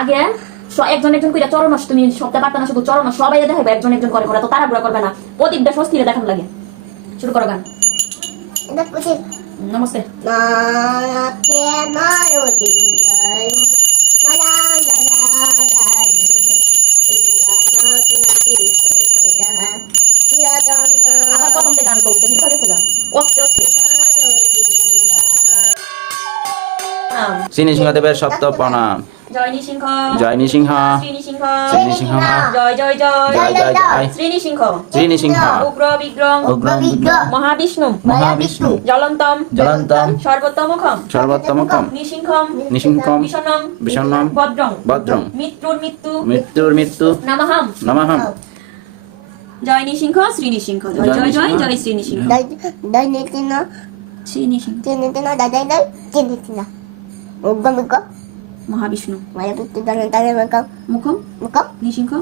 আগে একজন একজন করে চরণস, তুমি শব্দ পারতা না, শুধু চরণস সবাই দেখাবে একজন একজন করে করে, তো তাড়াহুড়া করবে না, প্রদীপটা স্বস্তিরে দেখান লাগে। শুরু করো গান। নমস্তে। আবার প্রথম থেকে গান করতে ঠিক আছে গান অস্তে অস্তে। শ্রী নৃসিংহদেবের সপ্ত প্রণাম। জয় নৃসিংহ, জয় নৃসিংহ, শ্রী নৃসিংহ, শ্রী নৃসিংহ, জয় জয় জয়, জয় জয় জয়, শ্রী নৃসিংহ, শ্রী নৃসিংহ, উগ্র বিগ্রহ, উগ্রং বিগ্রহ, মহাবিষ্ণু, মহাবিষ্ণু, জ্বলন্তম, জ্বলন্তম, সর্বোত্তমুখম, সর্বোত্তমকম, নৃসিংহম, নৃসিংহম, বিষণম, বিষণ্ণম, ভদ্রং, ভদ্রং, মৃত্যুর মৃত্যু, মৃত্যুর মৃত্যু, নমঃ। নমঃ। জয় নৃসিংহ, শ্রী নৃসিংহ, জয় জয় জয়, জয় শ্রী নৃসিংহ, শ্রী নৃসিংহ, মহাবিষ্ণু, মুখম, নৃসিংহ।